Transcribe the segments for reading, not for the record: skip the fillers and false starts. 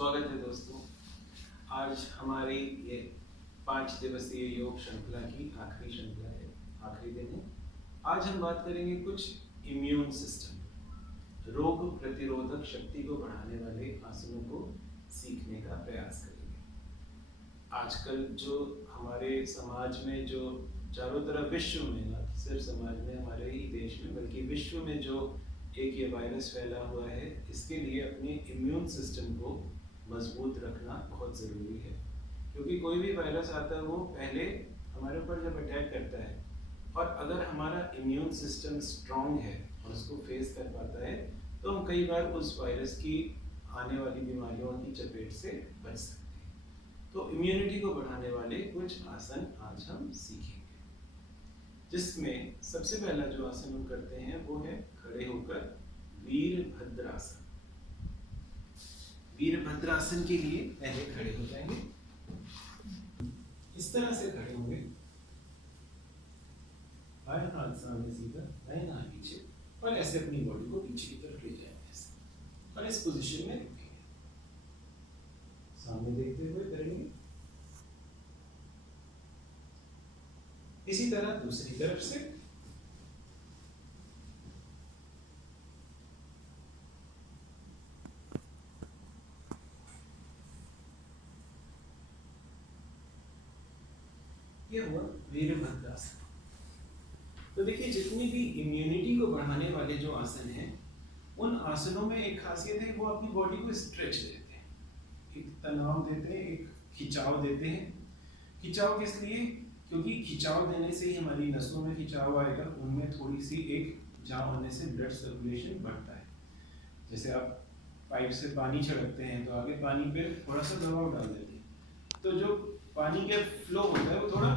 स्वागत है दोस्तों। आज हमारी ये 5 दिवसीय योग श्रृंखला की आखिरी श्रृंखला है, आखिरी दिन है। आज हम बात करेंगे कुछ इम्यून सिस्टम, रोग प्रतिरोधक शक्ति को बढ़ाने वाले आसनों को सीखने का प्रयास करेंगे। आजकल जो हमारे समाज में, जो चारों तरफ विश्व में, ना सिर्फ समाज में, हमारे ही देश में बल्कि विश्व में जो एक ये वायरस फैला हुआ है, इसके लिए अपने इम्यून सिस्टम को मजबूत रखना बहुत ज़रूरी है। क्योंकि कोई भी वायरस आता है वो पहले हमारे ऊपर जब अटैक करता है, और अगर हमारा इम्यून सिस्टम स्ट्रांग है और उसको फेस कर पाता है, तो हम कई बार उस वायरस की आने वाली बीमारियों की चपेट से बच सकते हैं। तो इम्यूनिटी को बढ़ाने वाले कुछ आसन आज हम सीखेंगे, जिसमें सबसे पहला जो आसन हम करते हैं वो है खड़े होकर वीरभद्रासन। वीरभद्रासन के लिए पहले खड़े हो जाएंगे, इस तरह से खड़े होंगे, बाएं हाथ सामने सीधा, दाहिना हाथ पीछे, और ऐसे अपनी बॉडी को पीछे की तरफ ले जाएंगे ऐसे, और इस पोजीशन में रुकेंगे, सामने देखते हुए करेंगे। इसी तरह दूसरी तरफ से ये हुआ वीरभद्रासन। तो देखिए, जितनी भी इम्यूनिटी को बढ़ाने वाले जो आसन हैं, उन आसनों में एक खासियत है, वो अपनी बॉडी को स्ट्रेच देते हैं, एक तनाव देते हैं, एक खिंचाव देते हैं। खिंचाव किस लिए? क्योंकि खिंचाव देने से ही हमारी नसों में खिंचाव आएगा, उनमें थोड़ी सी एक जाम होने से ब्लड सर्कुलेशन बढ़ता है। जैसे आप पाइप से पानी छिड़कते हैं तो आगे पानी पे थोड़ा सा दबाव डाल देते हैं, तो जो पानी का फ्लो होता है वो थोड़ा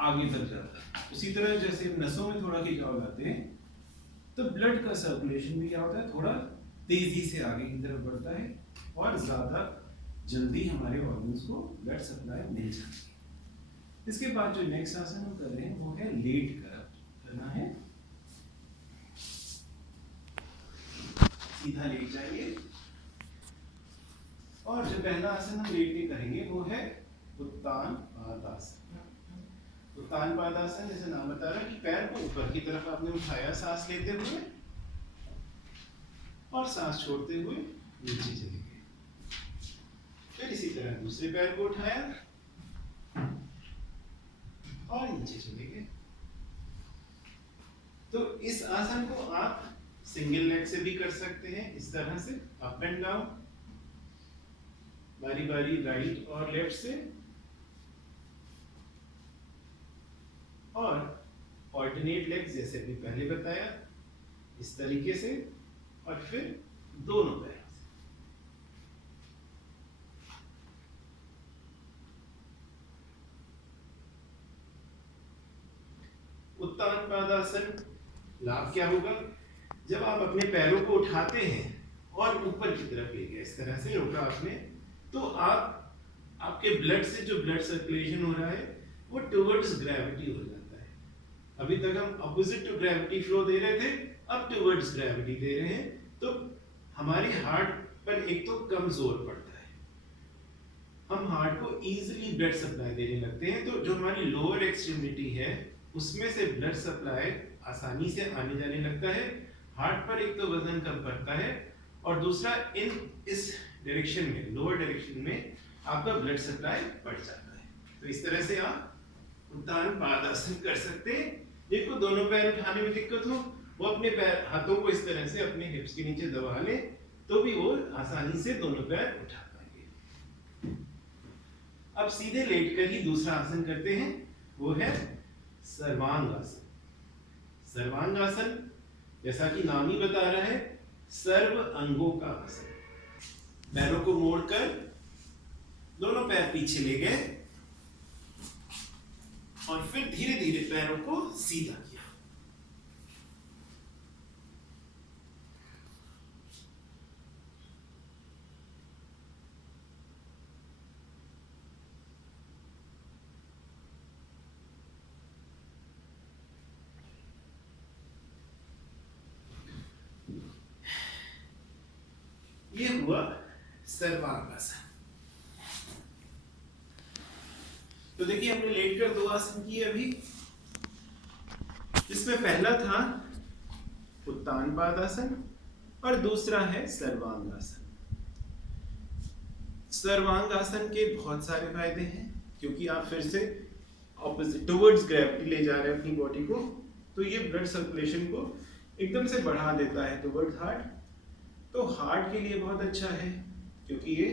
आगे तक जाता है। उसी तरह जैसे नसों में थोड़ा खिंचाव लाते हैं, तो ब्लड का सर्कुलेशन भी क्या होता है, थोड़ा तेजी से आगे की तरफ बढ़ता है, और ज़्यादा जल्दी हमारे ऑर्गन्स को ब्लड सप्लाई मिल जाती है। इसके बाद जो नेक्स्ट आसन हम कर रहे हैं वो है लेट कर करना है। सीधा लेट जाएंगे, और जो पहला आसन हम लेट के करेंगे वो है उत्तान पादासन। उत्तान पादासन जैसे नाम बता रहा है कि पैर को ऊपर की तरफ आपने उठाया सांस लेते हुए, और सांस छोड़ते हुए नीचे चले गए। फिर इसी तरह दूसरे पैर को उठाया और नीचे चले गए। तो इस आसन को आप सिंगल लेग से भी कर सकते हैं, इस तरह से अप एंड डाउन, बारी बारी राइट और लेफ्ट से, और ऑल्टरनेट लेग्स जैसे भी पहले बताया इस तरीके से, और फिर दोनों पैरों से। उत्तान पादासन लाभ क्या होगा? जब आप अपने पैरों को उठाते हैं और ऊपर की तरफ ले गए, इस तरह से रोका आपने, तो आप आपके ब्लड से जो ब्लड सर्कुलेशन हो रहा है वो टुवर्ड्स ग्रेविटी हो जाता है। अभी तक हम अपोजिट टू ग्रेविटी फ्लो दे रहे थे, अब टुवर्ड्स ग्रेविटी दे रहे हैं, तो हमारे हार्ट पर एक तो कम जोर पड़ता है, हम हार्ट को इजीली ब्लड सप्लाई देने लगते हैं, तो जो हमारी लोअर एक्सट्रीमिटी है उसमें से ब्लड सप्लाई आसानी से आने जाने लगता है। हार्ट पर एक तो वजन कम पड़ता है, और दूसरा इस डायरेक्शन में, लोअर डायरेक्शन में आपका ब्लड सप्लाई बढ़ जाता है। तो इस तरह से आप उत्तान पादासन कर सकते हैं। जिनको दोनों पैर उठाने में दिक्कत हो, वो अपने पैर हाथों को इस तरह से अपने हिप्स के नीचे दबा ले, तो भी वो आसानी से दोनों पैर उठा पाएंगे। अब सीधे लेटकर ही दूसरा आसन करते हैं, वो है सर्वांगासन। सर्वांगासन जैसा कि नाम ही बता रहा है, सर्व अंगों का आसन। पैरों को मोड़कर दोनों पैर पीछे ले गए, और फिर धीरे धीरे पैरों को सीधा किया। ये हुआ सर्वांगासन। तो देखिए हमने लेटकर 2 आसन किए अभी। इसमें पहला था उत्तान पादासन और दूसरा है सर्वांगासन। सर्वांगासन के बहुत सारे फायदे हैं, क्योंकि आप फिर से ऑपोजिट टुवर्ड्स ग्रेविटी ले जा रहे हैं अपनी बॉडी को, तो ये ब्लड सर्कुलेशन को एकदम से बढ़ा देता है टुवर्ड्स हार्ट। तो हार्ट के लिए बहुत अच्छा है, क्योंकि ये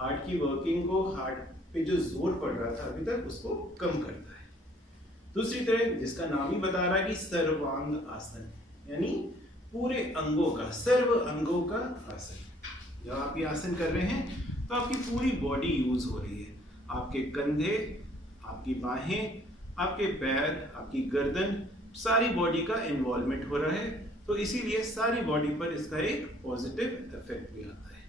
हार्ट की वर्किंग को, हार्ट पे जो जोर पड़ रहा था अभी तक, उसको कम करता है। दूसरी तरह, जिसका नाम ही बता रहा है कि सर्वांग आसन, यानी पूरे अंगों का, सर्व अंगों का आसन। जब आप ये आसन कर रहे हैं तो आपकी पूरी बॉडी यूज हो रही है। आपके कंधे, आपकी बाहें, आपके पैर, आपकी गर्दन, सारी बॉडी का इन्वॉल्वमेंट हो रहा है। तो इसीलिए सारी बॉडी पर इसका एक पॉजिटिव इफेक्ट भी आता है।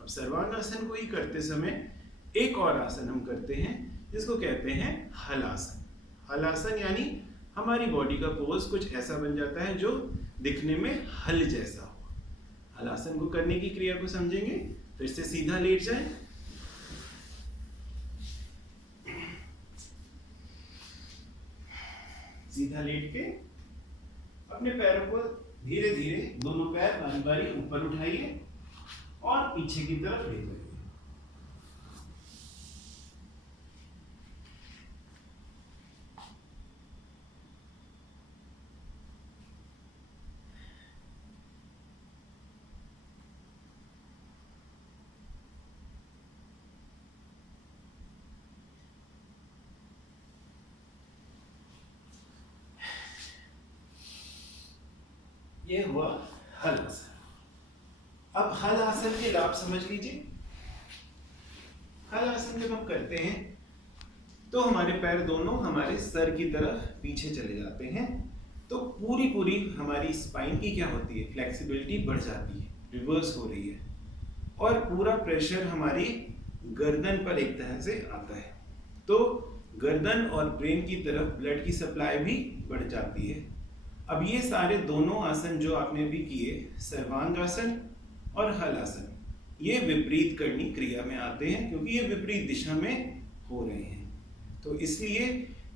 अब सर्वांगासन को ही करते समय एक और आसन हम करते हैं, जिसको कहते हैं हलासन। हलासन यानी हमारी बॉडी का पोज कुछ ऐसा बन जाता है जो दिखने में हल जैसा हो। हलासन को करने की क्रिया को समझेंगे। फिर से सीधा लेट जाए, सीधा लेट के अपने पैरों को धीरे धीरे दोनों पैर बारी बारी ऊपर उठाइए और पीछे की तरफ ले जाइए। ये हुआ हल आसन। अब हल आसन के लाभ समझ लीजिए। हल आसन जब हम करते हैं तो हमारे पैर दोनों हमारे सर की तरफ पीछे चले जाते हैं। तो पूरी हमारी स्पाइन की क्या होती है, फ्लेक्सिबिलिटी बढ़ जाती है, रिवर्स हो रही है, और पूरा प्रेशर हमारी गर्दन पर एक तरह से आता है। तो गर्दन और ब्रेन की तरफ ब्लड की सप्लाई भी बढ़ जाती है। अब ये सारे दोनों आसन जो आपने भी किए, सर्वांगासन और हलासन, ये विपरीत करनी क्रिया में आते हैं, क्योंकि ये विपरीत दिशा में हो रहे हैं। तो इसलिए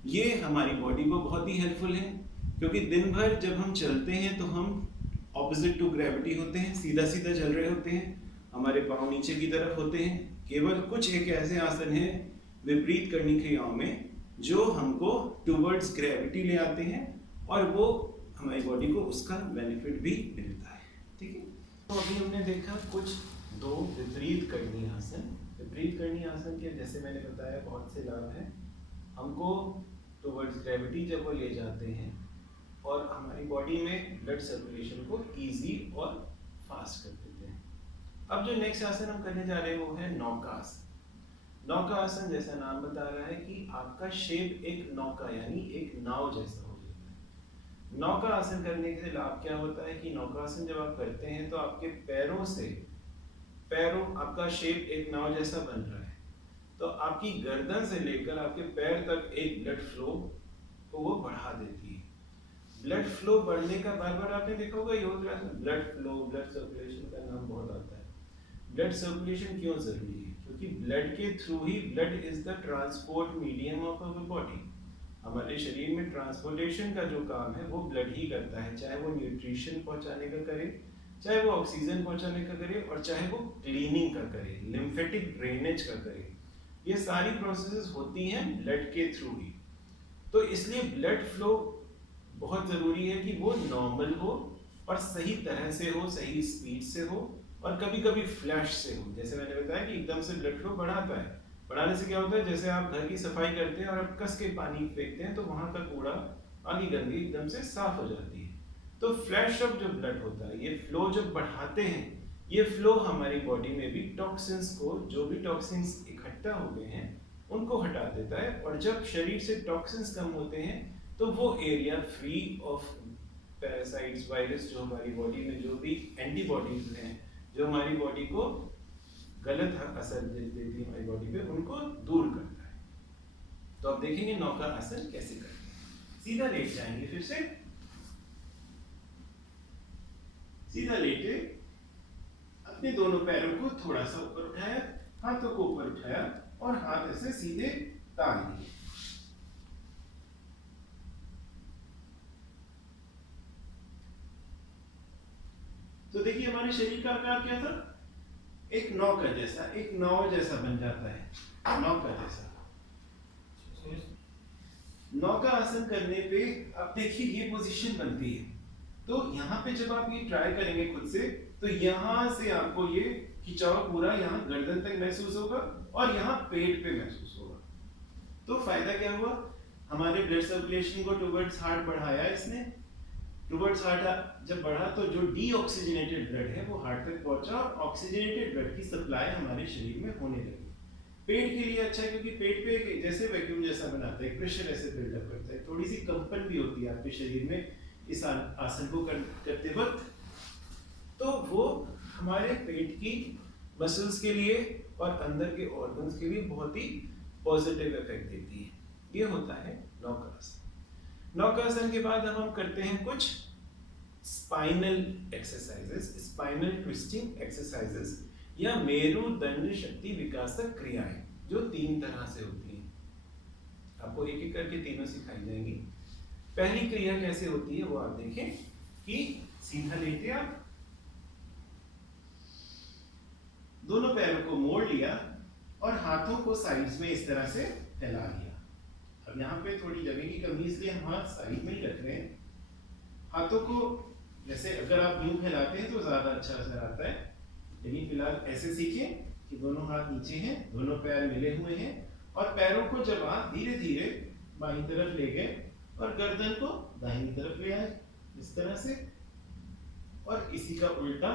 ये हमारी बॉडी को बहुत ही हेल्पफुल है, क्योंकि दिन भर जब हम चलते हैं तो हम ऑपोजिट टू ग्रेविटी होते हैं, सीधा सीधा चल रहे होते हैं, हमारे पाँव नीचे की तरफ होते हैं। केवल कुछ एक ऐसे आसन हैं विपरीत करनी क्रियाओं में जो हमको टुवर्ड्स ग्रेविटी ले आते हैं, और वो हमारी बॉडी को उसका बेनिफिट भी मिलता है। ठीक है, तो अभी हमने देखा कुछ 2 विपरीत करनी आसन। विपरीत करनी आसन के जैसे मैंने बताया बहुत से लाभ हैं। हमको टुवर्ड्स ग्रेविटी जब वो ले जाते हैं और हमारी बॉडी में ब्लड सर्कुलेशन को इजी और फास्ट कर देते हैं। अब जो नेक्स्ट आसन हम करने जा रहे हैं वो है नौका आसन। नौका आसन जैसा नाम बता रहा है कि आपका शेप एक नौका यानी एक नाव जैसा हो जाता है। नौका आसन करने से लाभ क्या होता है कि नौका आसन जब आप करते हैं तो आपके पैरों आपका शेप एक नाव जैसा बन रहा है, तो आपकी गर्दन से लेकर आपके पैर तक एक ब्लड फ्लो को वो बढ़ा देती है। ब्लड फ्लो बढ़ने का बार बार आपने देखा होगा योग क्लास में, ब्लड फ्लो, ब्लड सर्कुलेशन का नाम बहुत आता है। ब्लड सर्कुलेशन क्यों जरूरी है? क्योंकि ब्लड के through he, blood is the transport medium of our body. हमारे शरीर में ट्रांसपोर्टेशन का जो काम है वो ब्लड ही करता है, चाहे वो न्यूट्रिशन पहुंचाने का करे, चाहे वो ऑक्सीजन पहुंचाने का करे, और चाहे वो क्लीनिंग का करे, लिम्फेटिक ड्रेनेज का करे। ये सारी प्रोसेसेस होती हैं ब्लड के थ्रू ही। तो इसलिए ब्लड फ्लो बहुत जरूरी है कि वो नॉर्मल हो और सही तरह से हो, सही स्पीड से हो, और कभी कभी फ्लैश से हो। जैसे मैंने बताया कि एकदम से ब्लड फ्लो बढ़ाता है, बढ़ाने से क्या होता है, जैसे आप घर की सफाई करते हैं और आप कस के पानी फेंकते हैं तो वहां का कूड़ा, आगे गंदगी एकदम से साफ हो जाती है। तो फ्लैश ऑफ जो ब्लड होता है, ये फ्लो जब बढ़ाते हैं, ये फ्लो हमारी बॉडी में भी टॉक्सिन्स को, जो भी टॉक्सिन्स इकट्ठा हो गए हैं उनको हटा देता है। और जब शरीर से टॉक्सिन्स कम होते हैं तो वो area free of parasites, virus, जो हमारी बॉडी में जो भी एंटीबॉडीज हैं जो हमारी बॉडी को गलत असर देती है हमारी बॉडी पे, उनको दूर करता है। तो अब देखेंगे नौका आसन कैसे करते हैं। सीधा लेट जाएंगे, फिर से सीधा लेटे, अब अपने दोनों पैरों को थोड़ा सा ऊपर उठाया, हाथों को ऊपर उठाया और हाथ ऐसे सीधे तान दिए। तो देखिए हमारे शरीर का आकार क्या था, एक नौका जैसा, एक नाव जैसा बन जाता है, नौका जैसा। नौका आसन करने पे अब देखिए ये पोजीशन बनती है। तो यहाँ पे जब आप ये ट्राई करेंगे खुद से, तो यहाँ से आपको ये खिंचाव पूरा यहाँ गर्दन तक महसूस होगा और यहाँ पेट पे महसूस होगा। तो फायदा क्या हुआ, हमारे ब्लड सर्कुलेशन को टुवर्ड्स हार्ट बढ़ाया इसने। टुवर्ड्स हार्ट जब बढ़ा तो जो डीऑक्सीजनेटेड ब्लड है वो हार्ट तक पहुंचा और ऑक्सीजनेटेड ब्लड की सप्लाई हमारे शरीर में होने लगी। पेट के लिए अच्छा है क्योंकि पेट पे जैसे वैक्यूम जैसा बनाता है, प्रेशर ऐसे बिल्डअप करता है, थोड़ी सी कंपन भी होती है आपके शरीर में इस आसन को करते वक्त। तो वो हमारे पेट की मसल्स के लिए और अंदर के ऑर्गन्स के लिए बहुत ही पॉजिटिव इफेक्ट देती है। ये होता है नौकासन। नौकासन के बाद अब हम करते हैं कुछ spinal exercises, spinal twisting exercises या मेरुदंड शक्ति विकासक क्रियाएं, जो 3 तरह से होती हैं। आपको एक एक करके तीनों सिखाई जाएंगी। पहली क्रिया कैसे होती है वो आप देखें कि सीधा लेटे आप, दोनों पैरों को मोड़ लिया और हाथों को साइड्स में इस तरह से फैला लिया। अब यहाँ पे थोड़ी जगह की कमी इसलिए हम हाथ साइड में ही रख रहे हैं। हाथों को जैसे अगर आप यूं फैलाते हैं तो ज्यादा अच्छा असर आता है, लेकिन फिलहाल ऐसे सीखें कि दोनों हाथ नीचे हैं, दोनों पैर मिले हुए हैं और पैरों को जब आप धीरे धीरे बाईं तरफ ले गए और गर्दन को दाहिनी तरफ ले आए इस तरह से, और इसी का उल्टा।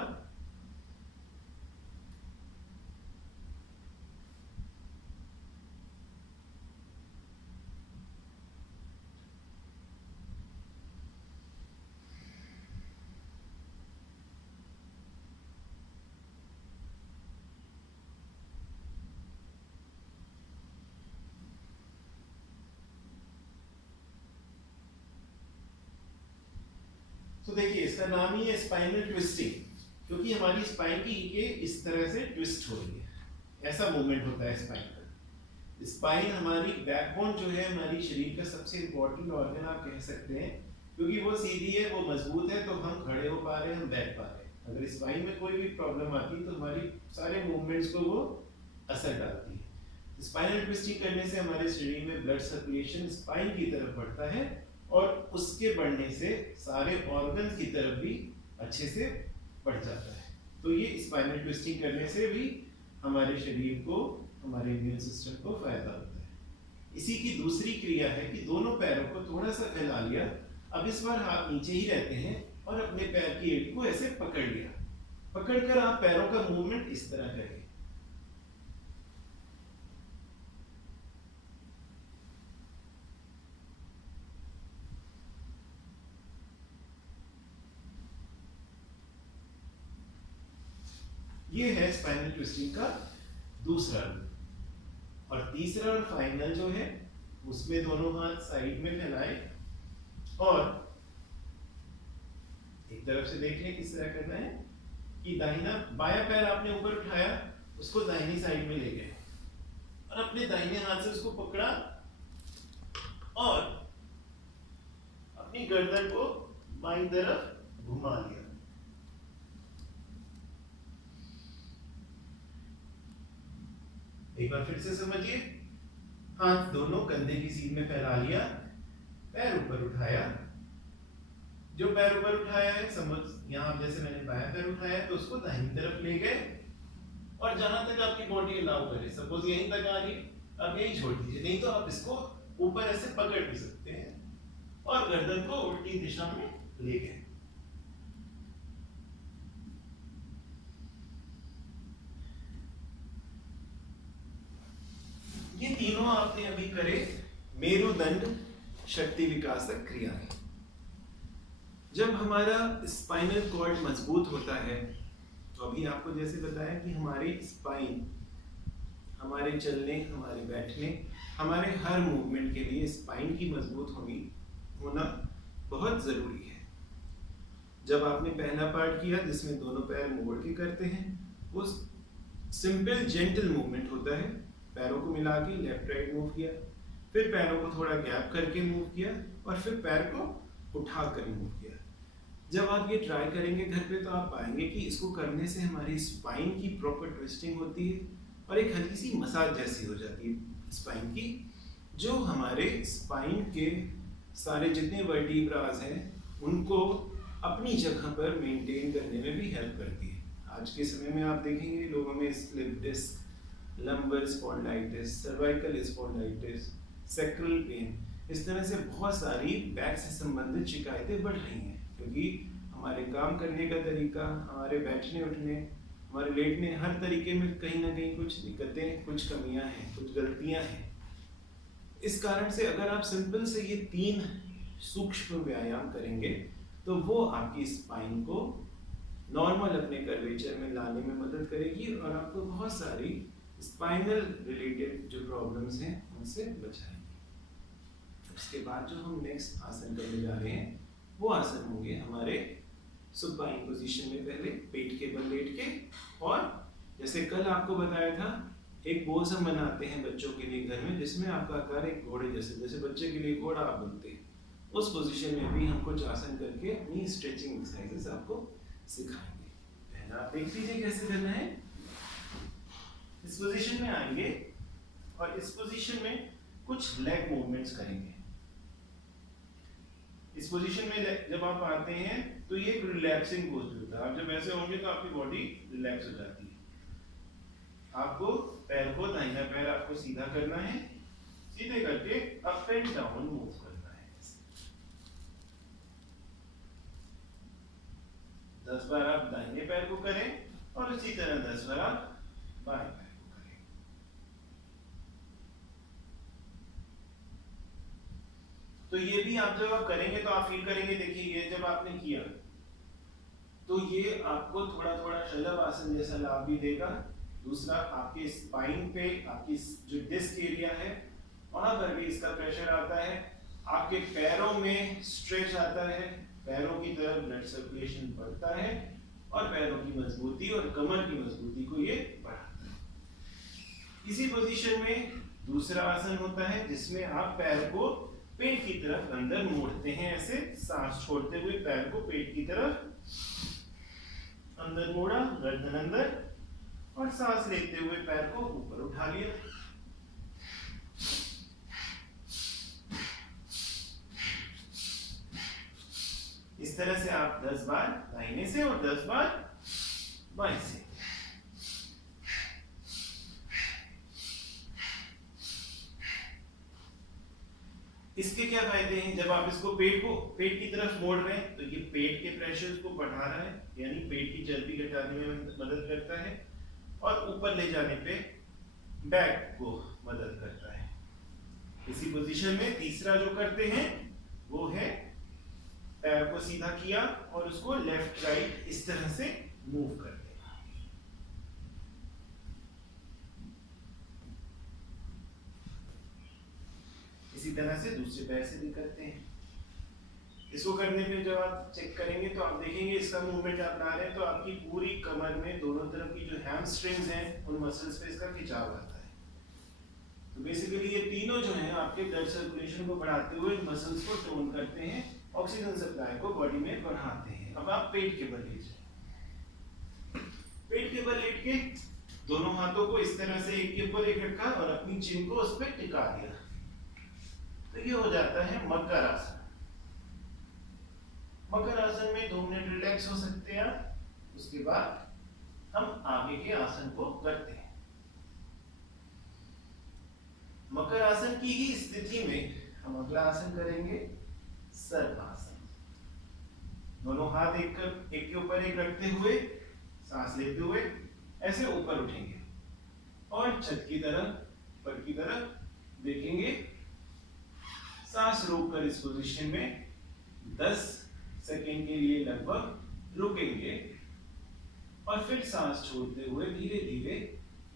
तो देखिए इसका नाम ही है स्पाइनल ट्विस्टिंग, क्योंकि हमारी स्पाइन की के इस तरह से ट्विस्ट हो रही है, ऐसा मूवमेंट होता है स्पाइन का। स्पाइन हमारी बैकबोन जो है हमारी शरीर का सबसे इंपॉर्टेंट ऑर्गन आप कह सकते हैं, क्योंकि वो सीधी है, वो मजबूत है, तो हम खड़े हो पा रहे हैं, हम बैठ पा रहे हैं। अगर स्पाइन में कोई भी प्रॉब्लम आती है तो हमारी सारे मूवमेंट्स को वो असर डालती है। स्पाइनल ट्विस्टिंग करने से हमारे शरीर में ब्लड सर्कुलेशन स्पाइन की तरफ बढ़ता है और उसके बढ़ने से सारे ऑर्गन्स की तरफ भी अच्छे से बढ़ जाता है। तो ये स्पाइनल ट्विस्टिंग करने से भी हमारे शरीर को, हमारे इम्यून सिस्टम को फायदा होता है। इसी की दूसरी क्रिया है कि दोनों पैरों को थोड़ा सा फैला लिया, अब इस बार हाथ नीचे ही रहते हैं और अपने पैर की एड़ी को ऐसे पकड़ लिया। पकड़कर आप पैरों का मूवमेंट इस तरह करें। ये है स्पाइनल ट्विस्टिंग का दूसरा रूप। और तीसरा और फाइनल जो है उसमें दोनों हाथ साइड में फैलाए और एक तरफ से देख लें किस तरह करना है कि दाहिना बायां पैर आपने ऊपर उठाया, उसको दाहिनी साइड में ले गए और अपने दाहिने हाथ से उसको पकड़ा और अपनी गर्दन को बाईं तरफ घुमा लिया। एक बार फिर से समझिए, हाथ दोनों कंधे की सीध में फैला लिया, पैर ऊपर उठाया, जो पैर ऊपर उठाया है समझ यहाँ जैसे मैंने बायां पैर उठाया तो उसको दाहिनी तरफ ले गए और जहां तक आपकी बॉडी अलाउ करे, सपोज यहीं तक आ रही, अब यहीं छोड़ दीजिए, नहीं तो आप इसको ऊपर ऐसे पकड़ भी सकते हैं और गर्दन को उल्टी दिशा में ले गए। ये तीनों आपने अभी करे मेरुदंड शक्ति विकासक क्रियाएं। जब हमारा स्पाइनल कॉर्ड मजबूत होता है तो अभी आपको जैसे बताया कि हमारी स्पाइन हमारे चलने, हमारे बैठने, हमारे हर मूवमेंट के लिए स्पाइन की मजबूत होना बहुत जरूरी है। जब आपने पहला पार्ट किया जिसमें दोनों पैर मोड़ के करते हैं, वो सिंपल जेंटल मूवमेंट होता है। पैरों को मिला के लेफ्ट राइट मूव किया, फिर पैरों को थोड़ा गैप करके मूव किया, और फिर पैर को उठा कर मूव किया। जब आप ये ट्राई करेंगे घर पे तो आप पाएंगे कि इसको करने से हमारी स्पाइन की प्रॉपर ट्विस्टिंग होती है और एक हल्की सी मसाज जैसी हो जाती है स्पाइन की, जो हमारे स्पाइन के सारे जितने वर्टिब्रास हैं उनको अपनी जगह पर मेंटेन करने में भी हेल्प करती है। आज के समय में आप देखेंगे लोगों में slip disc, lumbar spondylitis, cervical spondylitis, sacral pain, इस तरह से बहुत सारी बैक से संबंधित शिकायतें बढ़ रही हैं, क्योंकि हमारे काम करने का तरीका, हमारे बैठने उठने, हमारे लेटने, हर तरीके में कहीं ना कहीं कुछ दिक्कतें, कुछ कमियां हैं, कुछ गलतियां हैं। इस कारण से अगर आप सिंपल से ये 3 सूक्ष्म व्यायाम करेंगे तो वो आपकी स्पाइन को नॉर्मल अपने कर्वेचर में लाने में मदद करेगी और आपको बहुत सारी स्पाइनल रिलेटेड जो प्रॉब्लम्स हैं उनसे बचाएगी। उसके बाद जो हम नेक्स्ट आसन करने जा रहे हैं वो आसन होंगे हमारे सुपाइन पोजीशन में, पहले पेट के बल लेट के, और जैसे कल आपको बताया था एक पोज हम बनाते हैं बच्चों के लिए घर में जिसमें आपका आकार एक घोड़े जैसे बच्चे के लिए घोड़ा आप बनते हैं, उस पोजीशन में भी हम कुछ आसन करके अपनी स्ट्रेचिंग एक्सरसाइजेस आपको सिखाएंगे। पहला आप देख लीजिए कैसे करना है। इस पोजीशन में आएंगे और इस पोजीशन में कुछ लेग मूवमेंट्स करेंगे। इस पोजीशन में जब आप आते हैं तो ये एक रिलैक्सिंग पोस्चर होता है। आप जब ऐसे होंगे तो आपकी बॉडी रिलैक्स हो जाती है। आपको पैर को, दाहिना पैर आपको सीधा करना है, सीधे करके अप एंड डाउन मूव करना है। 10 बार आप दाहिने पैर को करें और उसी तरह 10 बार आप बाएं पैर को करें। तो ये भी आप जब आप करेंगे तो आप फील करेंगे, देखिए ये जब आपने किया तो ये आपको थोड़ा थोड़ा शलभ आसन जैसा लाभ भी देगा। दूसरा, आपके स्पाइन पे आपकी जो डिस्क एरिया है वहां पर भी इसका प्रेशर आता है, आपके पैरों में स्ट्रेच आता है, पैरों की तरफ ब्लड सर्कुलेशन बढ़ता है और पैरों की मजबूती और कमर की मजबूती को ये बढ़ाता है। इसी पोजीशन में दूसरा आसन होता है जिसमें आप पैर को पेट की तरफ अंदर मोड़ते हैं, ऐसे सांस छोड़ते हुए पैर को पेट की तरफ अंदर मोड़ा, गर्दन अंदर, और सांस लेते हुए पैर को ऊपर उठा लिया। इस तरह से आप 10 बार दाहिने से और 10 बार बाएं से। इसके क्या फायदे हैं? जब आप इसको पेट की तरफ मोड़ रहे हैं तो ये पेट के प्रेशर को बढ़ा रहा है, यानी पेट की चर्बी घटाने में मदद करता है, और ऊपर ले जाने पे बैक को मदद करता है। इसी पोजीशन में तीसरा जो करते हैं वो है पैर को सीधा किया और उसको लेफ्ट राइट इस तरह से मूव करते हैं। इसी तरह से दूसरे पैर से भी करते हैं। इसको करने पे जब आप चेक करेंगे तो आप देखेंगे इसका मूवमेंट आप ला रहे हैं तो आपकी पूरी कमर में दोनों तरफ की जो हैमस्ट्रिंग्स हैं उन मसल्स पे इसका खिंचाव आता है। तो बेसिकली ये तीनों जो हैं आपके ब्लड सर्कुलेशन को बढ़ाते हुए मसल्स को टोन करते हैं, ऑक्सीजन सप्लाई को बॉडी में बढ़ाते हैं। अब आप पेट के बल लेट जाए। पेट के बल लेट के दोनों हाथों को इस तरह से एक के ऊपर एक रखा और अपनी चिन को उस पर टिका दिया, तो ये हो जाता है मकर आसन। मकर आसन में 2 मिनट रिलैक्स हो सकते हैं आप। उसके बाद हम आगे के आसन को करते हैं। मकर आसन की ही स्थिति में हम अगला आसन करेंगे सर्पासन। दोनों हाथ एक के ऊपर एक रखते हुए सांस लेते हुए ऐसे ऊपर उठेंगे और छत की तरफ, ऊपर की तरफ देखेंगे। सांस रोककर इस पोजीशन में 10 सेकेंड के लिए लगभग रुकेंगे और फिर सांस छोड़ते हुए धीरे धीरे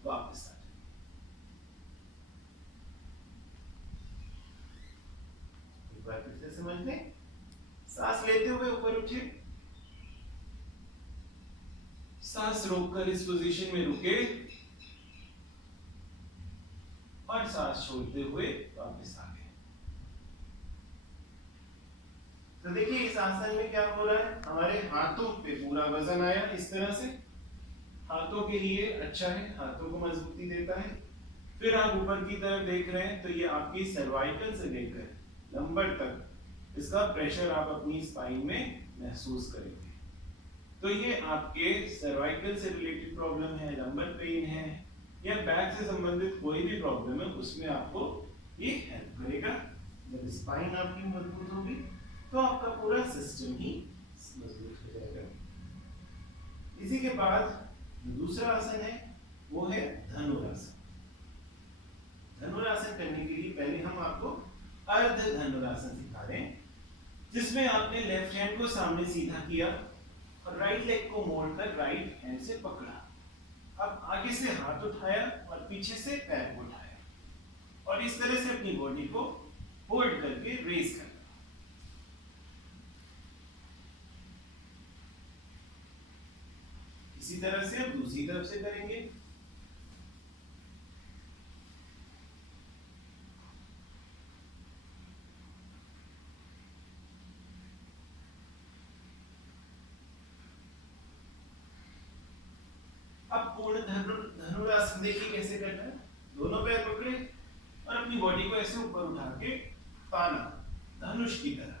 वापस आ जाएंगे। एक बार फिर से समझ लें। सांस लेते हुए ऊपर उठे, सांस रोककर इस पोजीशन में रुके और सांस छोड़ते हुए वापस आ गए। तो देखिए इस आसन में क्या हो रहा है, हमारे हाथों पे पूरा वजन आया इस तरह से, हाथों के लिए अच्छा है, हाथों को मजबूती देता है। फिर आप ऊपर की तरफ देख रहे हैं तो ये आपकी सर्वाइकल से लेकर लंबर तक इसका प्रेशर आप अपनी स्पाइन में महसूस करेंगे। तो ये आपके सर्वाइकल से रिलेटेड प्रॉब्लम है, लंबर पेन है या बैक से संबंधित कोई भी प्रॉब्लम है, उसमें आपको ये हेल्प करेगा। जब स्पाइन आपकी मजबूत होगी तो आपका पूरा सिस्टम ही मजबूत हो जाएगा। इसी के बाद दूसरा आसन है वो है धनुरासन। धनुरासन करने के लिए पहले हम आपको अर्ध धनुरासन सिखा रहे हैं, जिसमें आपने लेफ्ट हैंड को सामने सीधा किया और राइट लेग को मोड़कर राइट हैंड से पकड़ा। अब आगे से हाथ उठाया और पीछे से पैर को उठाया और इस तरह से अपनी बॉडी को होल्ड करके रेज करना। इसी तरह से अब दूसरी तरफ से करेंगे। अब पूर्ण धनुरासन देखिए कैसे करना है। दोनों पैर पकड़े और अपनी बॉडी को ऐसे ऊपर उठा के ताना धनुष की तरह।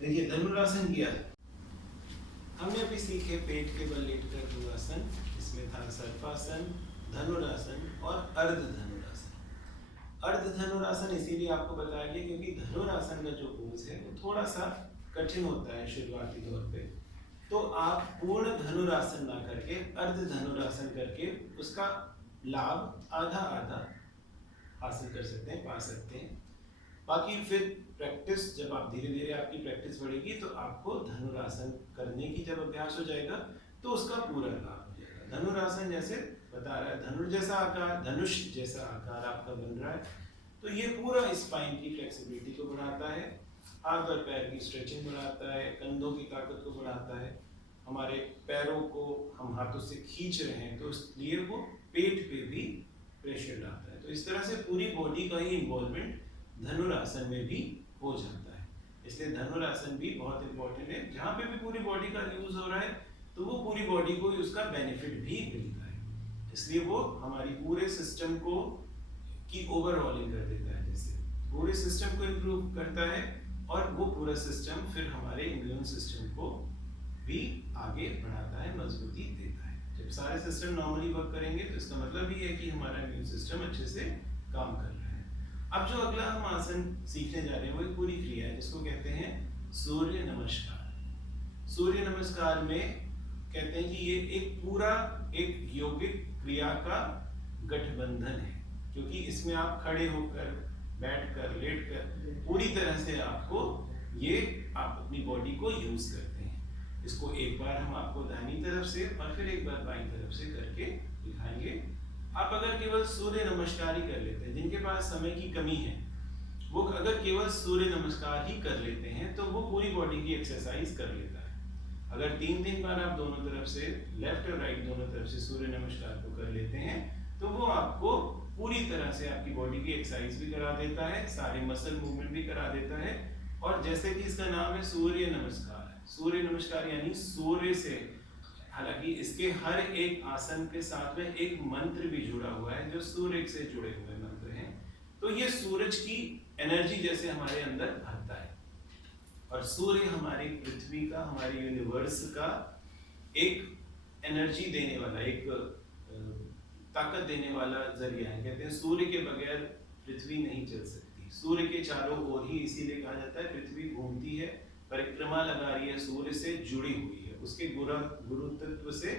देखिए धनुरासन किया। हमने अभी सीखे पेट के बल लेटकर धनुरासन, इसमें था सर्पासन, धनुरासन और अर्ध धनुरासन। अर्ध धनुरासन इसीलिए आपको बताया गया क्योंकि धनुरासन का जो पोज है वो थोड़ा सा कठिन होता है शुरुआती तौर पे। तो आप पूर्ण धनुरासन ना करके अर्ध धनुरासन करके उसका लाभ आधा आधा हासिल कर सकते हैं, पा सकते हैं। बाकी फिर प्रैक्टिस, जब आप धीरे धीरे आपकी प्रैक्टिस बढ़ेगी तो आपको धनुरासन करने की जब अभ्यास हो जाएगा तो उसका पूरा लाभ हो जाएगा। धनुरासन जैसे बता रहा है, धनुष जैसा आकार, धनुष जैसा आकार आपका बन रहा है, तो ये पूरा स्पाइन की फ्लेक्सिबिलिटी को बढ़ाता है, हाथ और पैर की स्ट्रेचिंग बढ़ाता है, कंधों की ताकत को बढ़ाता है। हमारे पैरों को हम हाथों से खींच रहे हैं तो इसलिए वो पेट पे भी प्रेशर डालता है। तो इस तरह से पूरी बॉडी का ही इन्वॉल्वमेंट धनुरासन में भी हो जाता है। इसलिए धनुरासन भी बहुत इंपॉर्टेंट है। जहाँ पे भी पूरी बॉडी का यूज हो रहा है तो वो पूरी बॉडी को उसका बेनिफिट भी मिलता है, इसलिए वो हमारी पूरे सिस्टम को की ओवरऑलिंग कर देता है, जैसे पूरे सिस्टम को इम्प्रूव करता है और वो पूरा सिस्टम फिर हमारे इम्यून सिस्टम को भी आगे बढ़ाता है, मजबूती देता है। जब सारे सिस्टम नॉर्मली वर्क करेंगे तो इसका मतलब ये है कि हमारा इम्यून सिस्टम अच्छे से काम कर रहा है। अब जो अगला हम आसन सीखने जा रहे हैं वो एक पूरी क्रिया है जिसको कहते हैं सूर्य नमस्कार। सूर्य नमस्कार में कहते हैं कि ये एक पूरा एक यौगिक क्रिया का गठबंधन है, क्योंकि इसमें आप खड़े होकर, बैठकर, लेटकर पूरी तरह से आपको ये आप अपनी बॉडी को यूज करते हैं। इसको एक बार हम आपको दाहिनी तरफ से और फिर एक बार बाईं तरफ से करके दिखाएंगे। आप अगर केवल सूर्य नमस्कार ही कर लेते हैं, जिनके पास समय की कमी है वो अगर केवल सूर्य नमस्कार ही कर लेते हैं तो वो पूरी बॉडी की एक्सरसाइज कर लेता है। अगर 3 बार आप दोनों तरफ से, लेफ्ट और राइट दोनों तरफ से सूर्य नमस्कार को कर लेते हैं तो वो आपको पूरी तरह से आपकी बॉडी की एक्सरसाइज भी करा देता है, सारे मसल मूवमेंट भी करा देता है। और जैसे कि इसका नाम है सूर्य नमस्कार, सूर्य नमस्कार यानी सूर्य से, हालांकि इसके हर एक आसन के साथ में एक मंत्र भी जुड़ा हुआ है जो सूर्य से जुड़े हुए मंत्र हैं। तो ये सूरज की एनर्जी जैसे हमारे अंदर भरता है और सूर्य हमारी पृथ्वी का, हमारे यूनिवर्स का एक एनर्जी देने वाला, एक ताकत देने वाला जरिया है। कहते हैं सूर्य के बगैर पृथ्वी नहीं चल सकती। सूर्य के चारों ओर ही इसीलिए कहा जाता है पृथ्वी घूमती है, परिक्रमा लगा रही है, सूर्य से जुड़ी हुई है, उसके गुरुत्व से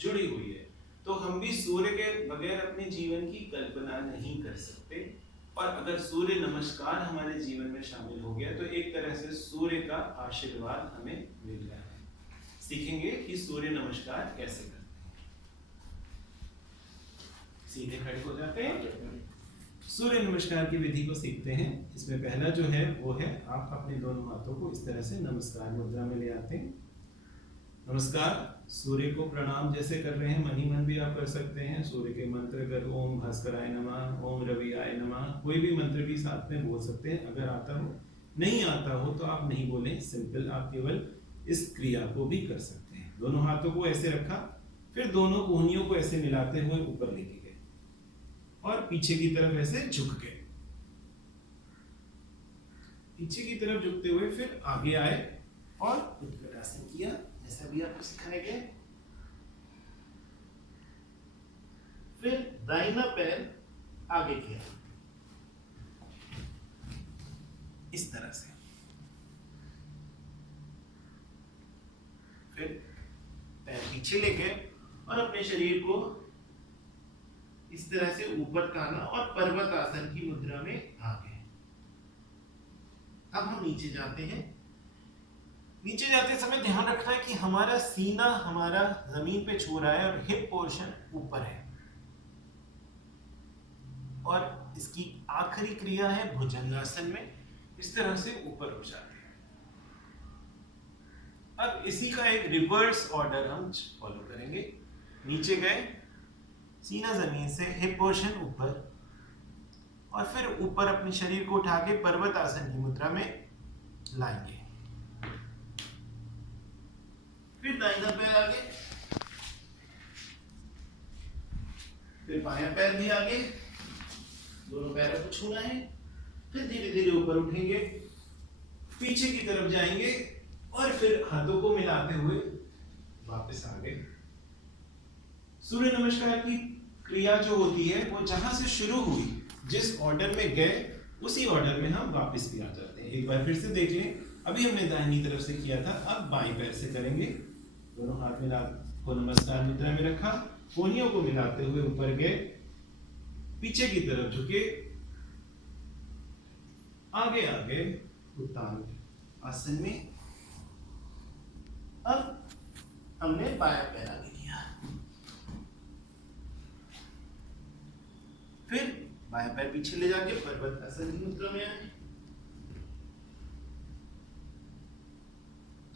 जुड़ी हुई है। तो हम भी सूर्य के बगैर अपने जीवन की कल्पना नहीं कर सकते। और अगर सूर्य नमस्कार हमारे जीवन में शामिल हो गया तो एक तरह से सूर्य का आशीर्वाद हमें मिल रहा है। सीखेंगे कि सूर्य नमस्कार कैसे करते हैं। सीधे खड़े हो जाते हैं, सूर्य नमस्कार की विधि को सीखते हैं। इसमें पहला जो है वो है आप अपने दोनों हाथों को इस तरह से नमस्कार मुद्रा में ले आते हैं। नमस्कार, सूर्य को प्रणाम जैसे कर रहे हैं, मन ही मन भी आप कर सकते हैं। सूर्य के मंत्र अगर ओम भास्कराय नमः, ओम रवियाय नमः, कोई भी मंत्र भी साथ में बोल सकते हैं अगर आता हो। नहीं आता हो तो आप नहीं बोलें, सिंपल आप केवल इस क्रिया को भी कर सकते हैं। दोनों हाथों को ऐसे रखा, फिर दोनों कोहनियों को ऐसे मिलाते हुए ऊपर लेके गए और पीछे की तरफ ऐसे झुक गए। पीछे की तरफ झुकते हुए फिर आगे आए और उत्कटासन किया, जैसा भी आपको सिखाया गया। फिर दाहिना पैर आगे किया इस तरह से, फिर पैर पीछे लेके और अपने शरीर को इस तरह से ऊपर ताना और पर्वत आसन की मुद्रा में आ गए। अब हम नीचे जाते हैं। नीचे जाते समय ध्यान रखना है कि हमारा सीना हमारा जमीन पे छू रहा है और हिप पोर्शन ऊपर है। और इसकी आखिरी क्रिया है भुजंगासन में, इस तरह से ऊपर हो जाते हैं। अब इसी का एक रिवर्स ऑर्डर हम फॉलो करेंगे। नीचे गए, सीना जमीन से, हिप पोर्शन ऊपर, और फिर ऊपर अपने शरीर को उठा के पर्वत आसन की मुद्रा में लाएंगे। फिर दाहिना पैर आगे, फिर बायां पैर भी आगे, दोनों पैरों को छूना है। फिर धीरे धीरे ऊपर उठेंगे, पीछे की तरफ जाएंगे और फिर हाथों को मिलाते हुए वापस आ गए। सूर्य नमस्कार की क्रिया जो होती है वो जहां से शुरू हुई, जिस ऑर्डर में गए उसी ऑर्डर में हम वापस भी आ जाते हैं। एक बार फिर से देख लें, अभी हमने दाहिनी तरफ से किया था, अब बाएं पैर से करेंगे। दोनों हाथ मिला को नमस्कार मुद्रा में रखा, कोहनियों को मिलाते हुए ऊपर गए, पीछे की तरफ झुके, आगे आगे उत्तान आसन में। अब हमने बायां पैर आगे किया, फिर बायां पैर पीछे ले जाके पर्वत आसन की मुद्रा में आए।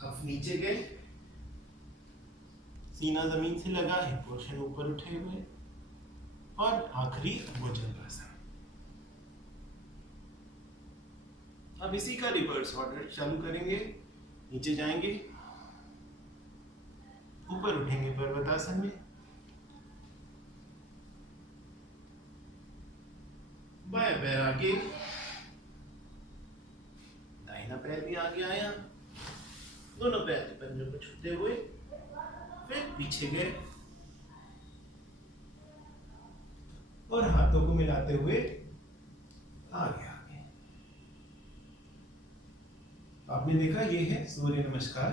अब नीचे गए, सीना जमीन से लगा है, पोर्शन ऊपर उठे हुए, और आखिरी भुजंगासन। अब इसी का रिवर्स ऑर्डर चालू करेंगे। नीचे जाएंगे, ऊपर उठेंगे पर्वतासन में, बायां पैर आगे, दाहिना पैर भी आगे आया, दोनों पैर के पंजों को छूते हुए फिर पीछे गए और हाथों को मिलाते हुए आगे आगे। आपने देखा ये है सूर्य नमस्कार।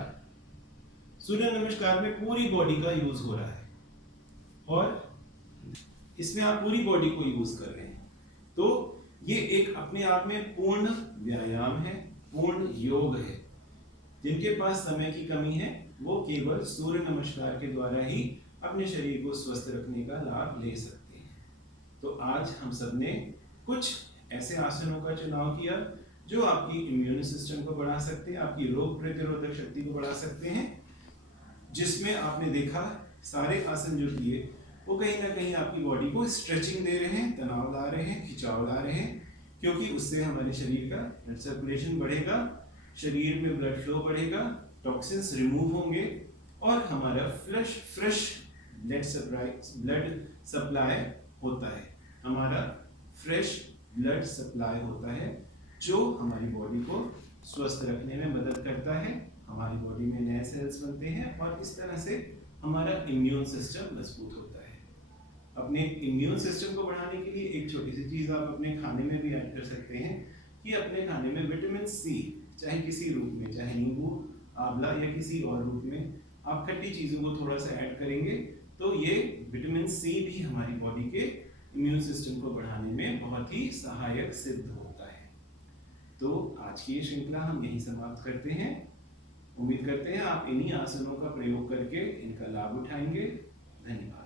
सूर्य नमस्कार में पूरी बॉडी का यूज हो रहा है और इसमें आप पूरी बॉडी को यूज कर रहे हैं। तो ये एक अपने आप में पूर्ण व्यायाम है, पूर्ण योग है। जिनके पास समय की कमी है वो केवल सूर्य नमस्कार के द्वारा ही अपने शरीर को स्वस्थ रखने का लाभ ले सकते हैं। तो आज हम सब ने कुछ ऐसे आसनों का चुनाव किया जो आपकी इम्यून सिस्टम को बढ़ा सकते हैं, आपकी रोग प्रतिरोधक शक्ति को बढ़ा सकते हैं। जिसमें आपने देखा सारे आसन जो किए वो कहीं ना कहीं आपकी बॉडी को स्ट्रेचिंग दे रहे हैं, तनाव ला रहे हैं, खिंचाव ला रहे हैं, क्योंकि उससे हमारे शरीर का ब्लड सर्कुलेशन बढ़ेगा, शरीर में ब्लड फ्लो बढ़ेगा, टॉक्सिन्स रिमूव होंगे और हमारा फ्रेश ब्लड सप्लाई होता है। हमारा फ्रेश ब्लड सप्लाई होता है जो हमारी बॉडी को स्वस्थ रखने में मदद करता है। हमारी बॉडी में नए सेल्स बनते हैं और इस तरह से हमारा इम्यून सिस्टम मजबूत होता है। अपने इम्यून सिस्टम को बढ़ाने के लिए एक छोटी सी चीज़ आप अपने खाने में भी ऐड कर सकते हैं कि अपने खाने में विटामिन सी, चाहे किसी रूप में, चाहे नींबू, आंवला या किसी और रूप में आप खट्टी चीज़ों को थोड़ा सा ऐड करेंगे तो ये विटामिन सी भी हमारी बॉडी के इम्यून सिस्टम को बढ़ाने में बहुत ही सहायक सिद्ध होता है। तो आज की ये श्रृंखला हम यहीं समाप्त करते हैं। उम्मीद करते हैं आप इन्हीं आसनों का प्रयोग करके इनका लाभ उठाएंगे। धन्यवाद।